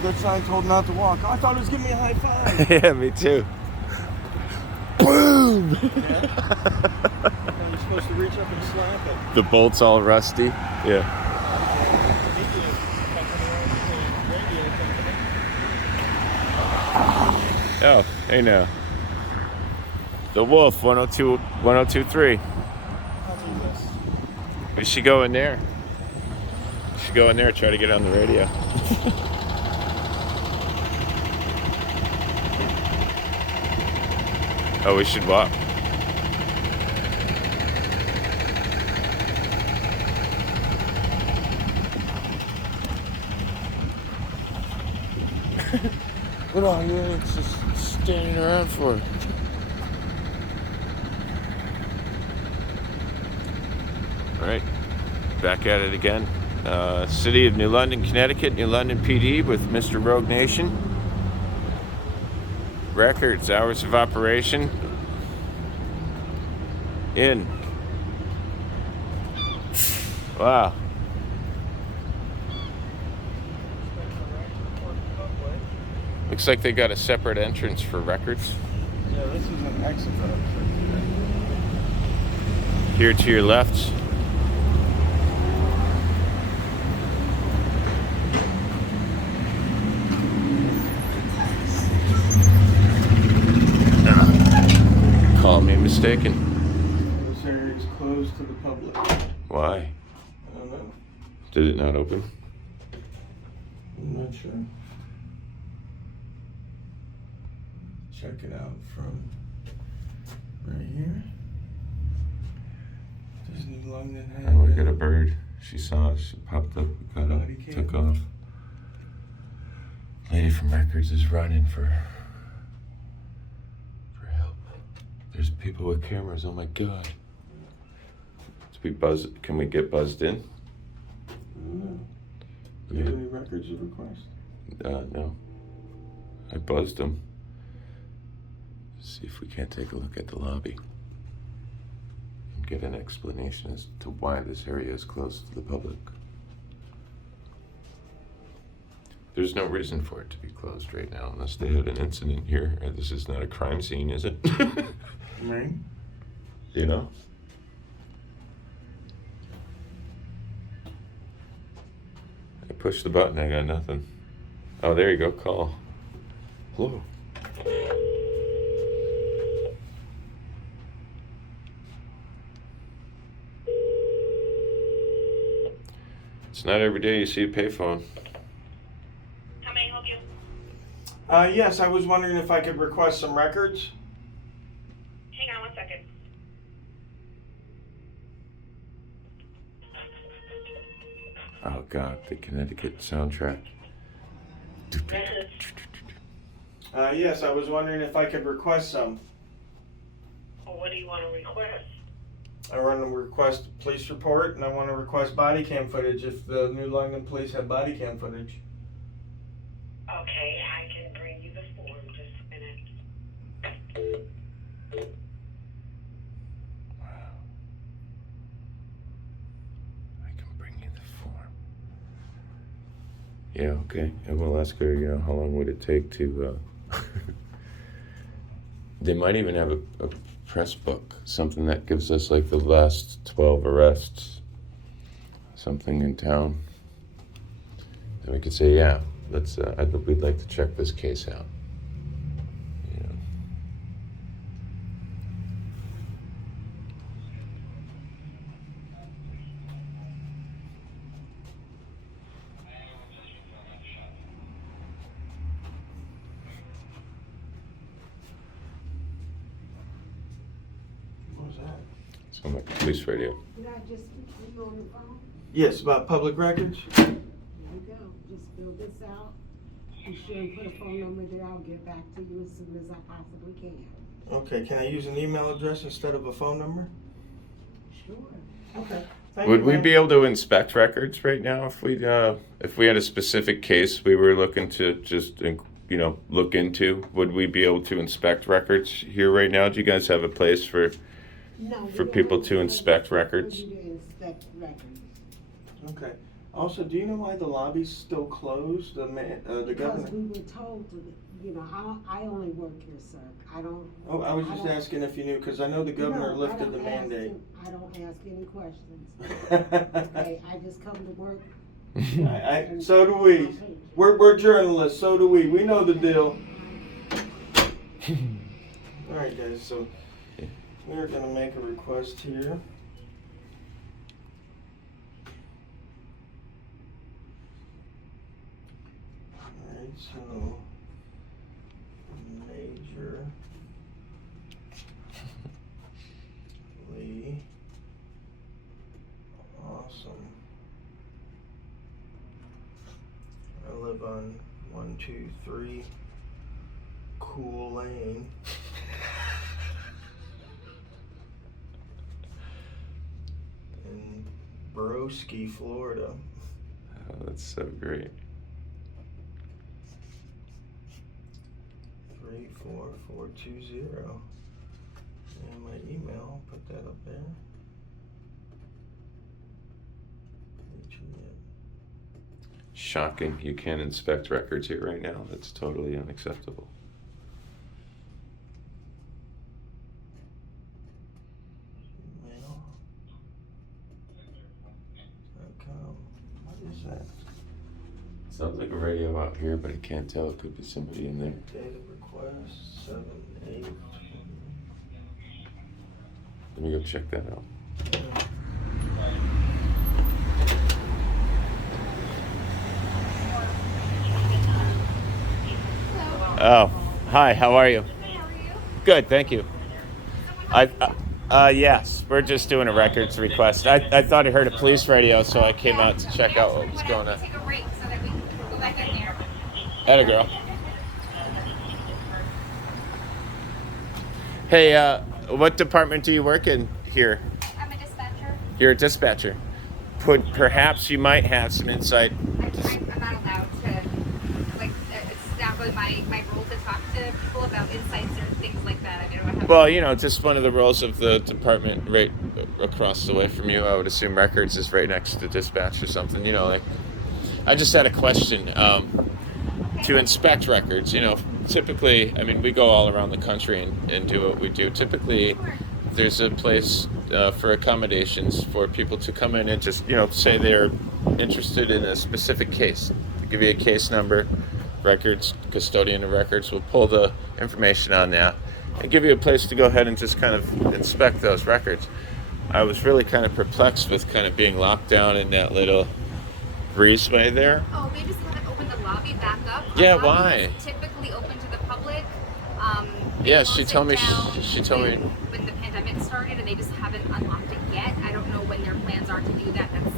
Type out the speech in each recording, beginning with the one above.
dude, that sign told not to walk. I thought it was giving me a high five. Yeah, me too. Boom! Yeah. You're supposed to reach up and slap it. The bolt's all rusty. Yeah. Oh, hey now. The Wolf, 102, 1023. I'll do this. We should go in there. We should go in there and try to get on the radio. Oh, we should walk. What are you? It's just standing around for. All right, back at it again. City of New London, Connecticut, New London PD with Mr. Rogue Nation. Records, hours of operation. In. Wow. Looks like they got a separate entrance for records. Yeah, this is an exit road. Here to your left. Call me mistaken. This area is closed to the public. Why? I don't know. Did it not open? I'm not sure. Check it out from right here. Does New London have Oh, we got a bird. She saw it. She popped up, got up, Body cam. took off. Lady from Records is running for help. There's people with cameras. Oh my God. Can we get buzzed in? I don't know. Do you have any records of request? No. I buzzed them. See if we can't take a look at the lobby and get an explanation as to why this area is closed to the public. There's no reason for it to be closed right now unless they had an incident here. This is not a crime scene, is it? Right. You know? I pushed the button, I got nothing. Oh, there you go, call. Hello. It's not every day you see a payphone. How may I help you? Yes, I was wondering if I could request some records. Hang on one second. Oh God, the Connecticut soundtrack. Records. Yes, I was wondering if I could request some. Well, what do you want to request? I want to request a police report, and I want to request body cam footage if the New London police have body cam footage. Okay, I can bring you the form. Just a minute. Wow. I can bring you the form. Yeah, okay. And we'll ask her, how long would it take to, They might even have a press book, something that gives us like the last 12 arrests, something in town. Then we could say, yeah, we'd like to check this case out. What was that? It's on the police radio. Did I just put you on the phone? Yes, about public records. There you go. Just fill this out. Be sure and put a phone number there. I'll get back to you as soon as I possibly can. Okay, can I use an email address instead of a phone number? Sure. Okay. Thank Would you, we ma'am. be able to inspect records right now if we had a specific case we were looking to just look into? Would we be able to inspect records here right now? Do you guys have a place for No, for we people don't to have inspect for records? you to inspect records. Okay. Also, do you know why the lobby's still closed? The Because governor. we were told to, I only work here, sir. I don't. Oh, I was I just don't- asking if you knew, because I know the governor No, I lifted the don't ask mandate. I don't ask any questions. Okay, I just come to work. So do we. We're journalists, so do we. We know the deal. Alright guys, so we're gonna make a request here. Alright, so Major Lee. Awesome. I live on 123 Cool Lane. In Broski, Florida. Oh, that's so great. 34420. And my email, put that up there. Shocking. You can't inspect records here right now. That's totally unacceptable. Email.com. What is that? Sounds like a radio out here, but I can't tell. It could be somebody in there. Date of request 7/8. Let me go check that out. Oh, hi. How are you? Good, thank you. Yes, we're just doing a records request. I thought I heard a police radio, so I came out to check out what was going on. Take a break so that we can go back in there. Atta girl. Hey, what department do you work in here? I'm a dispatcher. You're a dispatcher. Perhaps you might have some insight. I'm not allowed to, like, it's not really my role to talk to people about insights or things like that. I don't have. Well, you know, just one of the roles of the department right across the way from you. I would assume records is right next to dispatch or something. You know, like, I just had a question. To inspect records, you know, typically, I mean, we go all around the country and do what we do. Typically, there's a place for accommodations for people to come in and just, you know, say they're interested in a specific case. Give you a case number, records, custodian of records will pull the information on that and give you a place to go ahead and just kind of inspect those records. I was really kind of perplexed with kind of being locked down in that little breezeway there. Oh, they just haven't opened the lobby back up. Yeah, Our lobby why? is typically open to the public. Yeah, They she closed told it me down she told me. when the pandemic started, and they just haven't unlocked it yet. I don't know when their plans are to do that. That's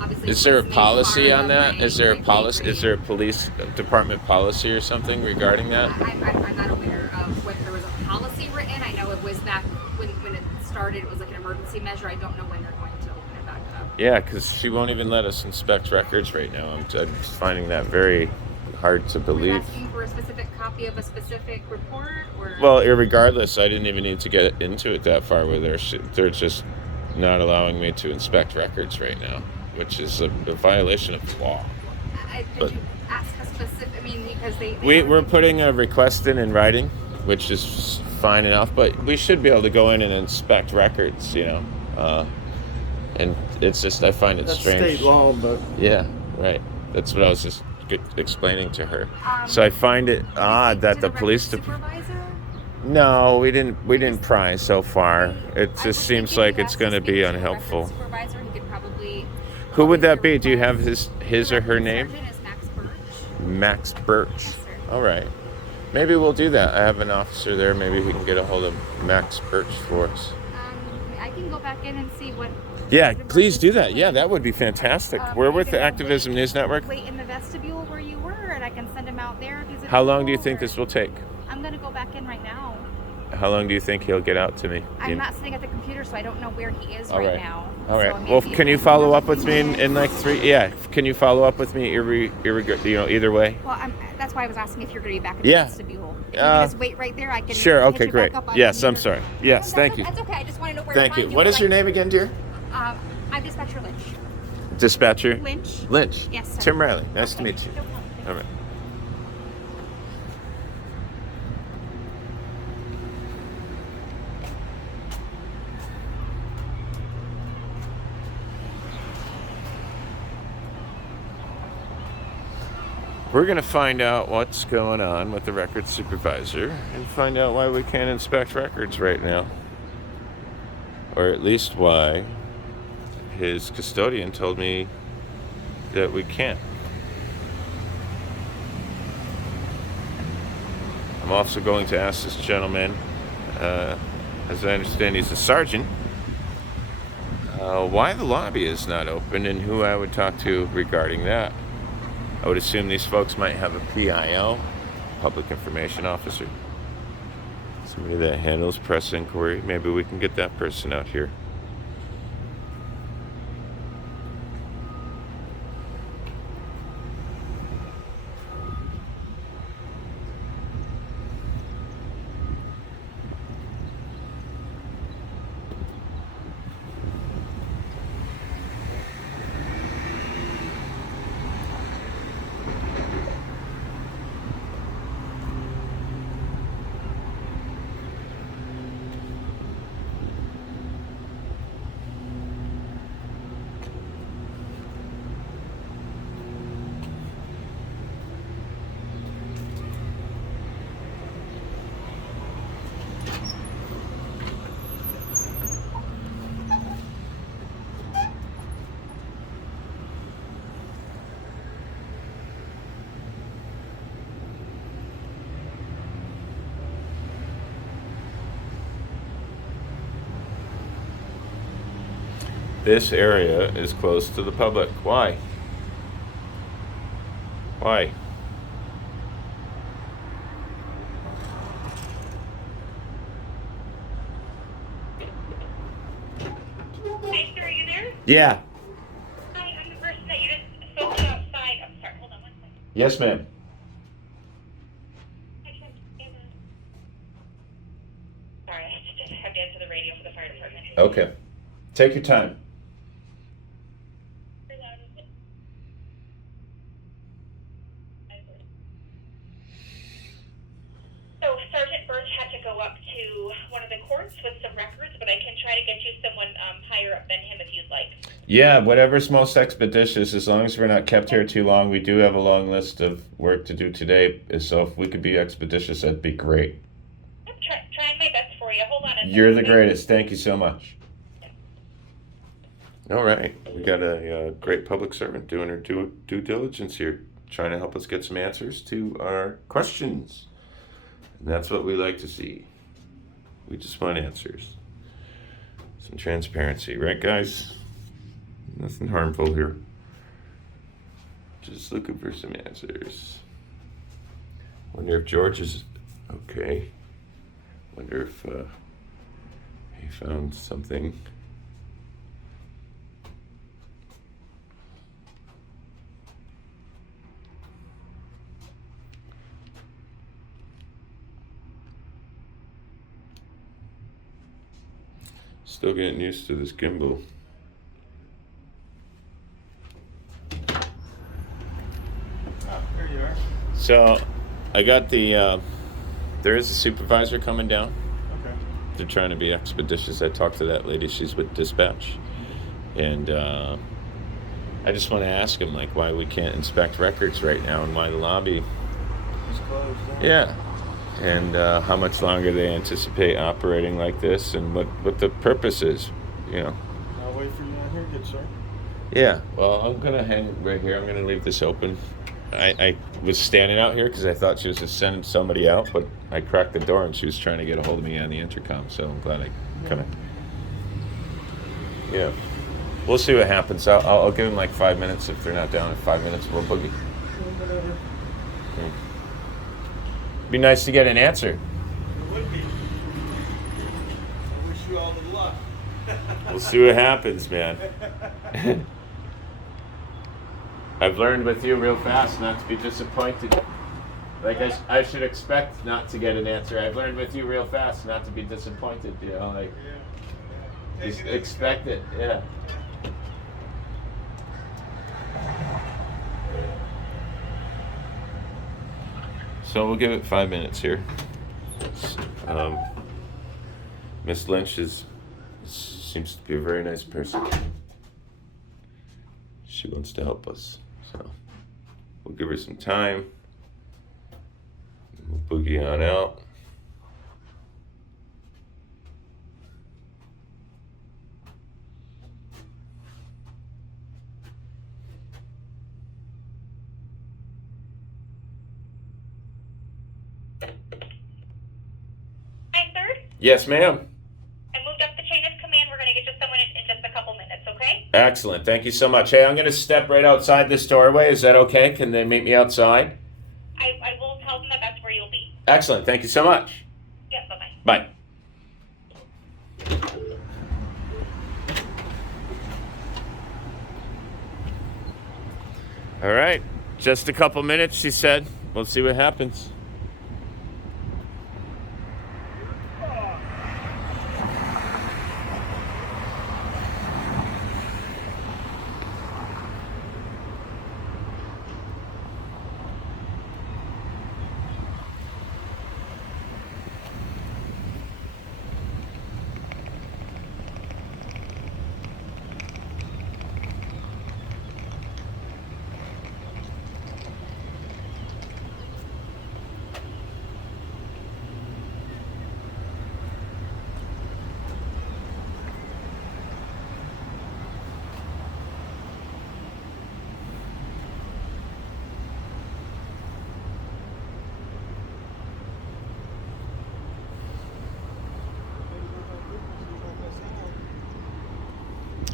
obviously. Is there a listening policy part on of that? my- Is there a my policy? pay Is there a police department policy or something regarding that? I'm not aware of whether there was a policy written. I know it was back when it started. It was like an emergency measure. I don't know when they're going to open it back up. Yeah, because she won't even let us inspect records right now. I'm just finding that very hard to Were you believe. asking for a specific copy of a specific report, or? Well, irregardless, I didn't even need to get into it that far with her. They're just not allowing me to inspect records right now, which is a violation of the law. Did but- you ask a specific? I mean, because they We're putting a request in writing, which is fine enough, but we should be able to go in and inspect records, you know. And it's just, I find it That's strange. state law, but Yeah, right. That's what I was just explaining to her. So I find it odd that the police supervisor. No, we didn't pry so far. It just seems like it's going to be unhelpful. Supervisor, he could probably. Who would that be? Do you have his or her name? Sergeant is Max Birch. Max Birch. Yes, sir. All right. Maybe we'll do that. I have an officer there. Maybe he can get a hold of Max Birch for us. I can go back in and see what. Yeah, please do that. Yeah, that would be fantastic. We're with the Gonna Activism News Network. Wait in the vestibule where you were, and I can send him out there if he's How long do you available, think or- this will take? I'm gonna go back in right now. How long do you think he'll get out to me? I'm not sitting at the computer, so I don't know where he is All right right. now. All So right. maybe Well, if can you I follow up with me in like 3? Yeah. Can you follow up with me? Either way. Well, that's why I was asking if you're going to be back in Yeah. the vestibule. If you can just wait right there, I can. Sure. hit Okay. you Great. back up on Yes. the I'm computer. sorry. Yes. That's Thank okay. you. That's okay. I just want to know where Thank to you. find What is your when name again, dear? I'm Dispatcher Lynch. Dispatcher? Lynch. Lynch. Yes, sir. Tim Riley. Nice to Okay, meet you. no problem. All right. We're going to find out what's going on with the records supervisor and find out why we can't inspect records right now. Or at least why his custodian told me that we can't. I'm also going to ask this gentleman, as I understand he's a sergeant, why the lobby is not open and who I would talk to regarding that. I would assume these folks might have a PIO, public information officer. Somebody that handles press inquiry. Maybe we can get that person out here. This area is closed to the public. Why? Why? Hi, sir, are you there? Yeah. Hi, I'm the person that you just spoke to outside. I'm sorry, hold on one second. Yes, ma'am. I can't say that. Sorry, I just have to answer the radio for the fire department. Okay. Take your time. You're loud, is it? So Sergeant Birch had to go up to one of the courts with some records, but I can try to get you someone higher up than him if you'd like. Yeah, whatever's most expeditious, as long as we're not kept here too long. We do have a long list of work to do today, so if we could be expeditious, that'd be great. I'm trying my best for you. Hold on a second. You're the greatest. Thank you so much. All right. We got a great public servant doing her due diligence here, trying to help us get some answers to our questions. And that's what we like to see. We just want answers. Some transparency, right, guys? Nothing harmful here. Just looking for some answers. Wonder if George is okay. Wonder if he found something. Still getting used to this gimbal. Oh, there you are. So, I got the, there is a supervisor coming down. Okay. They're trying to be expeditious. I talked to that lady, she's with dispatch. And I just want to ask him, like, why we can't inspect records right now and why the lobby. It's closed. Yeah. And how much longer they anticipate operating like this and what the purpose is, you know. I'll wait for you on here, good sir. Yeah, well, I'm going to hang right here. I'm going to leave this open. I was standing out here because I thought she was just sending somebody out, but I cracked the door and she was trying to get a hold of me on the intercom, so I'm glad I kind of... Yeah. We'll see what happens. I'll give them like 5 minutes. If they're not down in 5 minutes, we'll boogie. Whatever. Be nice to get an answer. It would be. I wish you all the luck. We'll see what happens, man. I've learned with you real fast not to be disappointed. Like I should expect not to get an answer. I've learned with you real fast not to be disappointed. You know, like Yeah. just expect it. Yeah. So we'll give it 5 minutes here. Miss Lynch seems to be a very nice person. She wants to help us, so we'll give her some time. We'll boogie on out. Hi, sir. Yes, ma'am. I moved up the chain of command. We're going to get you someone in just a couple minutes, okay? Excellent. Thank you so much. Hey, I'm going to step right outside this doorway. Is that okay? Can they meet me outside? I will tell them that that's where you'll be. Excellent. Thank you so much. Yes, bye-bye. Bye. All right. Just a couple minutes, she said. We'll see what happens.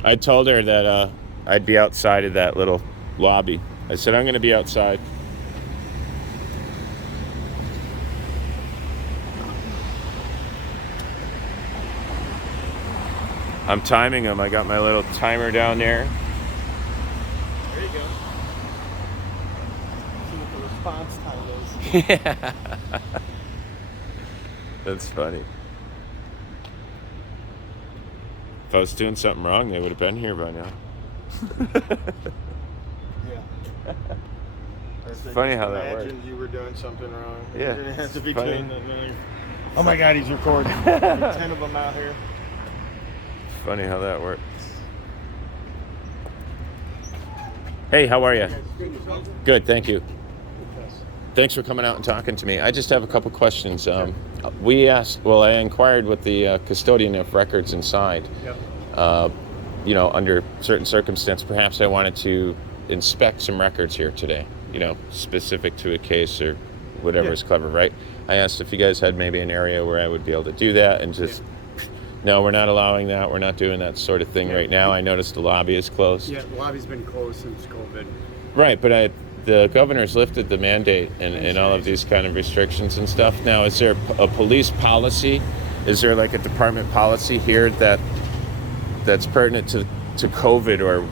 I told her that I'd be outside of that little lobby. I said, I'm going to be outside. I'm timing them. I got my little timer down there. There you go. See what the response time is. Yeah. That's funny. If I was doing something wrong, they would have been here by now. Yeah. It's funny how that works. Imagine you were doing something wrong. Yeah, You're gonna have to be funny. doing that. Oh my God, he's recording. 10 of them out here. Funny how that works. Hey, how are you? Good, thank you. Thanks for coming out and talking to me. I just have a couple questions. I inquired with the custodian of records inside. Yep. Under certain circumstance, perhaps I wanted to inspect some records here today, specific to a case or whatever is covered, right? I asked if you guys had maybe an area where I would be able to do that and just, no, we're not allowing that. We're not doing that sort of thing right now. I noticed the lobby is closed. Yeah, the lobby's been closed since COVID. Right, but the governor's lifted the mandate and all of these kind of restrictions and stuff. Now, is there a police policy? Is there like a department policy here that's pertinent to COVID or,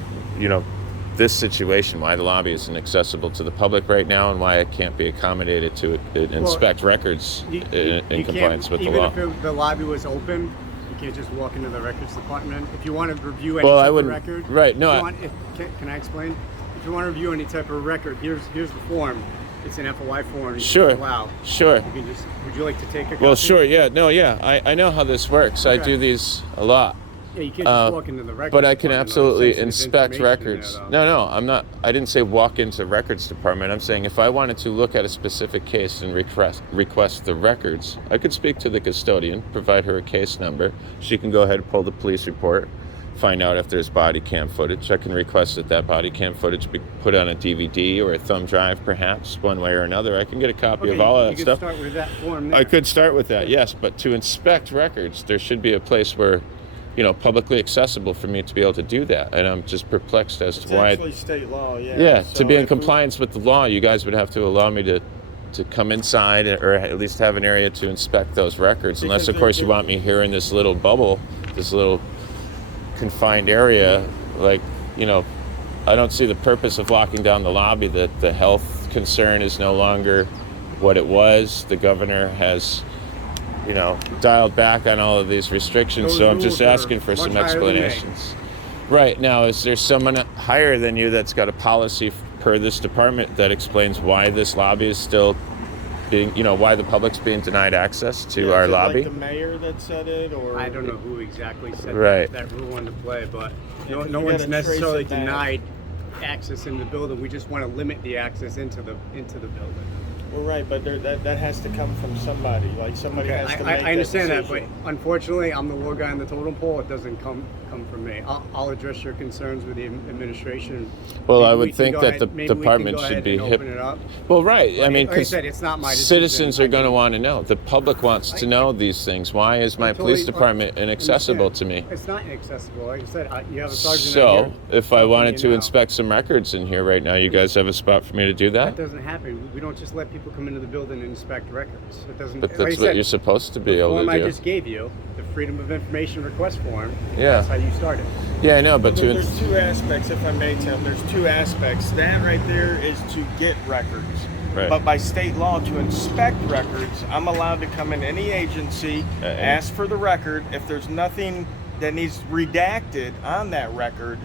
this situation, why the lobby isn't accessible to the public right now and why it can't be accommodated to inspect records in compliance with the law? Even if the lobby was open, you can't just walk into the records department. If you want to review any Well, type I of wouldn't- record, right, no, can I explain? If you want to review any type of record, here's the form. It's an FOI form. Sure. Wow. Sure. Would you like to take a copy? Well, sure, yeah. No, yeah. I know how this works. I Okay. do these a lot. Yeah, you can't just walk into the records But I can department. absolutely There's inspect information in records. there, though. No, I'm not. I didn't say walk into the records department. I'm saying if I wanted to look at a specific case and request the records, I could speak to the custodian, provide her a case number. She can go ahead and pull the police report, find out if there's body cam footage. I can request that body cam footage be put on a DVD or a thumb drive, perhaps, one way or another. I can get a copy of all of that stuff. You could start with that form there. I could start with that, yes, but to inspect records, there should be a place where, publicly accessible for me to be able to do that. And I'm just perplexed as It's to why. actually state law, yeah. Yeah, So to be in if we- compliance with the law, you guys would have to allow me to come inside or at least have an area to inspect those records. Unless, Because of course, you they're- want me here in this little bubble, this little confined area. Like, I don't see the purpose of locking down the lobby. That the health concern is no longer what it was. The governor has dialed back on all of these restrictions, Those so I'm just rules are asking for some much higher than me. explanations. Right, now, is there someone higher than you that's got a policy per this department that explains why this lobby is still being, why the public's being denied access to Yeah, our is it lobby. Like the mayor that said it, or I don't know who exactly set Right. that rule into play, but no you one's gotta trace necessarily it back. denied access in the building. We just want to limit the access into the building. Well, right, but that has to come from somebody. Like somebody has to make I understand that, but decision. unfortunately, I'm the low guy on the totem pole. It doesn't come from me. I'll address your concerns with the administration. Well, Maybe I we would can think go that ahead- the maybe we can department go should ahead be and hip. open it up. Well, right. I Like- mean, like I 'cause said, it's not my citizens decision. are going to want to know. The public wants to know these things. Why is my police department inaccessible to me? It's not inaccessible. Like I said, you have a sergeant. So, out here if I helping wanted you to now. inspect some records in here right now, you guys have a spot for me to do That that? doesn't happen. We don't just let people come into the building and inspect records. It doesn't. But like that's I what said, you're supposed to be the able form to I do. just gave you, the Freedom of Information request form. Yeah. That's how you start it. Yeah, I know, but to There's two aspects, if I may, Tim. There's two aspects. That right there is to get records. Right. But by state law, to inspect records, I'm allowed to come in any agency, ask for the record. If there's nothing that needs redacted on that record,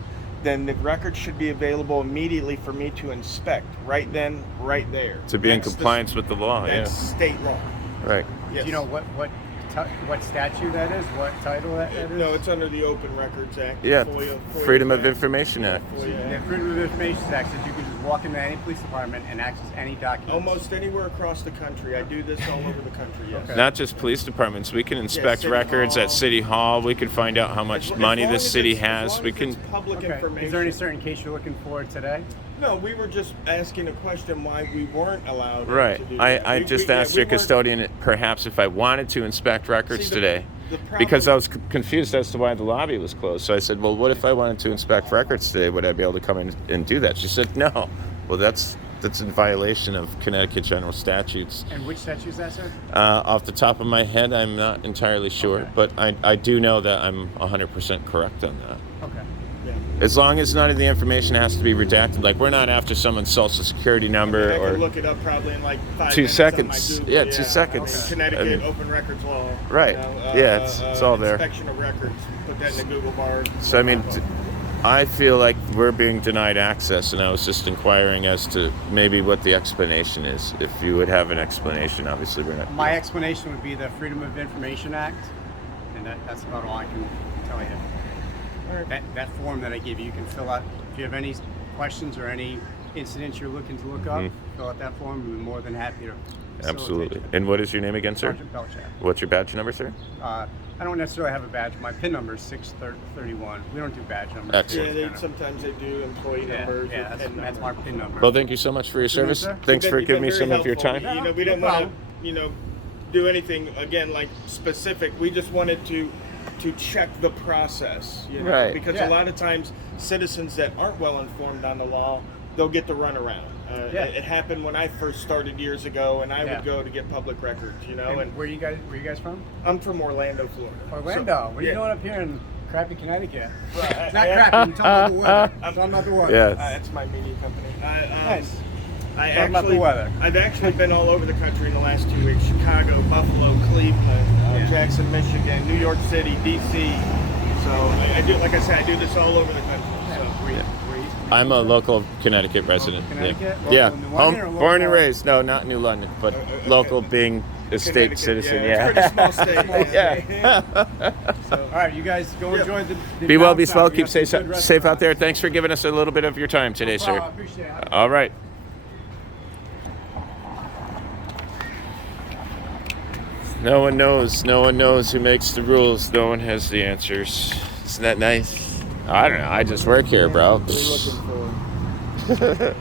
then the record should be available immediately for me to inspect. Right then, right there. to be in That's compliance with the law, yeah. That's state law. Right. Yes. Do you know what statute that is? What title that is? No, it's under the Open Records Act. Yeah, FOIA Freedom of Act. Information Act. FOIA The Act. Freedom of Information Act says you can just walk into any police department and access any document. Almost anywhere across the country. I do this all over the country, yes. Okay. Not just police departments. We can inspect City records Hall. at City Hall. We can find out how much As money long the as city it's- as has. long We as can. it's public Okay. information. Is there any certain case you're looking for today? No, we were just asking a question why we weren't allowed Right. to do that. I We- just we- yeah, asked we your weren't- custodian perhaps if I wanted to inspect records See, today. the problem- Because I was confused as to why the lobby was closed. So I said, well, what if I wanted to inspect records today? Would I be able to come in and do that? She said, no. Well, that's in violation of Connecticut general statutes. And which statute is that, sir? Off the top of my head, I'm not entirely sure, Okay. but I do know that I'm 100% correct on that. Okay. Yeah. As long as none of the information has to be redacted, like we're not after someone's social security number I or can look it up probably in like 5 2 minutes on my seconds. Google, Yeah, 2 seconds. Connecticut I mean- Open Records Law. Right. Yeah, it's all there. Inspection of records. Put that in the Google bar. So I mean, I feel like we're being denied access, and I was just inquiring as to maybe what the explanation is. If you would have an explanation, obviously we're not. My explanation would be the Freedom of Information Act, and that's about all I can tell you. That form that I gave you, you can fill out. If you have any questions or any incidents you're looking to look up, fill out that form. We'd be more than happy to facilitate Absolutely. you. And what is your name again, sir? Sergeant Belchak. What's your badge number, sir? I don't necessarily have a badge. My PIN number is 631. We don't do badge numbers. Excellent. Yeah, sometimes they do employee numbers. Yeah, or that's, PIN that's numbers. my PIN number. Well, thank you so much for your service. sir. Thanks for You've been giving me very some of your helpful. time. You know, we No didn't want problem. to, do anything again like specific. We just wanted to check the process, Right. Because Yeah. a lot of times citizens that aren't well informed on the law, they'll get the runaround. Yeah. It happened when I first started years ago, and I Yeah. would go to get public records, And and where you guys from? I'm from Orlando, Florida. Orlando. What are you yeah. doing up here in crappy Connecticut? Well, It's not crappy. I'm talking about the weather. I'm talking about the weather. Yes. It's my media company. Nice. I Talk about the weather. I've actually been all over the country in the last 2 weeks: Chicago, Buffalo, Cleveland, Yeah. Jackson, Michigan, New York City, DC. So I do, like I said, I do this all over the country. So Where you I'm a local Connecticut resident. Connecticut? Yeah. Local New Home, London or local- born and raised. No, not New London, but local being a state Connecticut, citizen. yeah, it's a pretty small state. Yeah. All right, you guys go enjoy the Be well, be downtime. swell. We Keep got some safe, good safe out there. restaurants. Thanks for giving us a little bit of your time today, No sir. problem, I appreciate it. All right. No one knows. No one knows who makes the rules. No one has the answers. Isn't that nice? I don't know. I just work here, bro. What are you looking for?